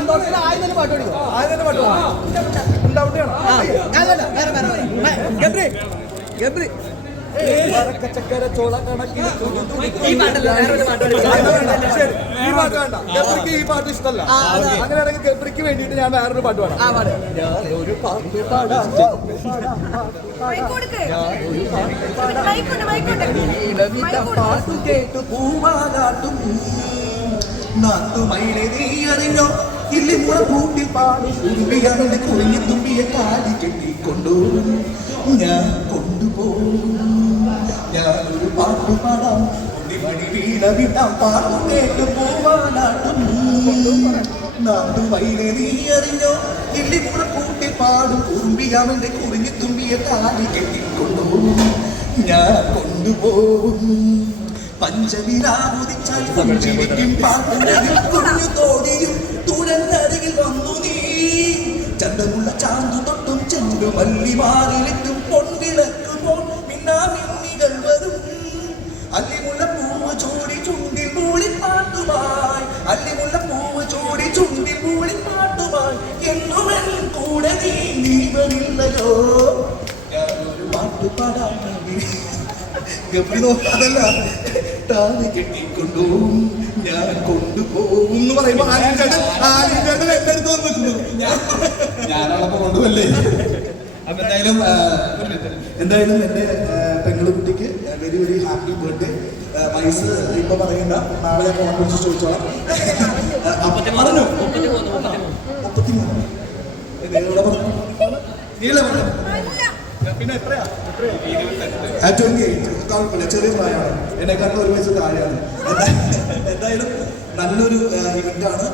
സന്തോഷത്തിന് ആദ്യം പാട്ട് പഠിക്കും. ആദ്യം പാട്ട് ഗബ്രി ഗബ്രി ചക്കര ചോള കണക്കിൽ ഈ പാട്ട് വേണ്ട. ഗബ്രിക്ക് ഈ പാട്ട് ഇഷ്ടമല്ല. അങ്ങനെയാണെങ്കിൽ ഗബ്രിക്ക് വേണ്ടിയിട്ട് ഞാൻ വേറൊരു പാട്ട് പാടാം. ഞാനൊരു പാട്ട് പാടാം. പാട്ടു കേട്ടു പൂവാലാട്ടും നാത്തുമൈനെ നീ അറിഞ്ഞോ ഇല്ലി മുള കൂട്ടിൽ പാടും ഉരുവിയാതെ കുറിഞ്ഞു തുമ്പിയെ കാലി കെട്ടിക്കൊണ്ടുപോകും ഞാൻ കൊണ്ടുപോകും. ഞാനൊരു പാട്ടു പാടാം മണി വീണ വിട്ടാം പാട്ടു കേട്ടു പൂവാലാട്ടും നാത്തുമൈനെ നീ അറിഞ്ഞോ ഇല്ലി മുള കൂട്ടിൽ പാടും ഉരുവിയാതെ കുറിഞ്ഞു തുമ്പിയെ കാലി കെട്ടിക്കൊണ്ടുപോകും ഞാൻ കൊണ്ടുപോകും. പഞ്ചവിരാമുദിച്ചാൽ പഞ്ചിരിക്കും പാട്ടും കുഞ്ഞു തോടിയും തുഴന്നരികിൽ വന്നു നീ ചന്തമുള്ള ചാന്തു തൊട്ടും ചെണ്ടു മല്ലി മാറിലിട്ടും പൊൻവിളക്കുമ്പോൾ മിന്നാമിന്നികൾ വരും. അല്ലിമുള്ള പൂവ് ചൂടി ചുണ്ടിൽ മൂളിപ്പാട്ടുമായി അല്ലിമുള്ള പൂവ് ചൂടി ചുണ്ടിൽ മൂളിപ്പാട്ടുമായി എന്നുമെൻ കൂടെ നീ വരില്ലയോ. ഞാനൊരു പാട്ടു പാടാൻ ഗബ്രി നോക്കാതല്ല താന് കെട്ടിക്കൊണ്ടുപോകും ഞാൻ കൊണ്ടുപോകും എന്ന് പറയുമ്പോ ഞാനവിടെ കൊണ്ടുപോകല്ലേ. അപ്പൊ എന്തായാലും എന്റെ പെങ്ങള് കുട്ടിക്ക് വെരി വെരി ഹാപ്പി ബർത്ത്ഡേ. വയസ്സ് ഇപ്പൊ പറയണ്ട, നാളെ ഞാൻ ഫോൺ വിളിച്ച് ചോദിച്ചോളാം. പറഞ്ഞു 33 പിന്നെ എത്രയാ? 28. കുഴപ്പമില്ല, ചെറിയ പ്രായമാണ്. എന്നെക്കാട്ടും ഒരു വയസ്സ് താഴെയാണ്. എന്തായാലും നല്ലൊരു ഇവന്റാണ്.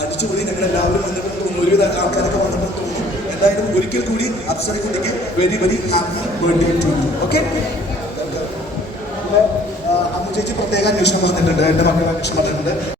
അടിച്ചുപൊളി ഞങ്ങൾ എല്ലാവരും വന്നിട്ട് തോന്നുന്നു, ഒരുവിധ ആൾക്കാരൊക്കെ വന്നിട്ട് തോന്നുന്നു. എന്തായാലും ഒരിക്കൽ കൂടി അപ്സര കുട്ടിക്ക് very very happy birthday to you. Okay, Ammu ചേച്ചി പ്രത്യേക അന്വേഷണം വന്നിട്ടുണ്ട്, എൻ്റെ മക്കളുടെ അന്വേഷണം വന്നിട്ടുണ്ട്.